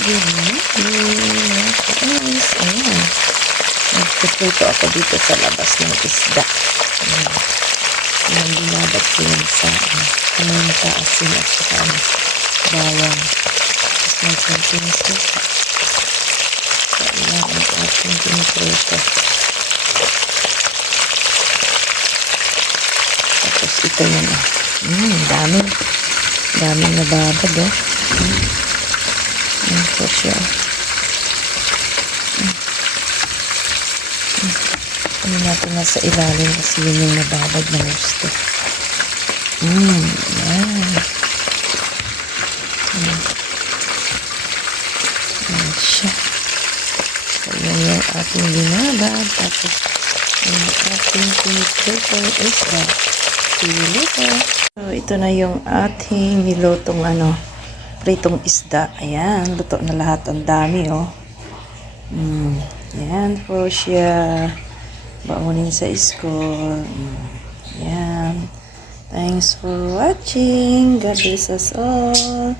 Good morning, guys. Ayan. Nagtututo ako dito sa labas ng isda. Ayan. Ayan, binabad ko yan sa paminta, asin at saka bawang. Tapos may konting suka. So, ayan ang ating pinipruto. Tapos ito yun. Daming nababad, oh. Ayan po siya. Ano natin nasa ilalim kasi yun yung nababad na gusto. Yan. Yan siya. So, yan yung ating binabad. Tapos, yung ating pinipritong isda. Pilito. So, ito na yung ating nilutong pritong isda. Ayan, luto na lahat. Ang dami, oh. Ayan po siya. Baunin sa school. Ayan. Thanks for watching. God bless us all.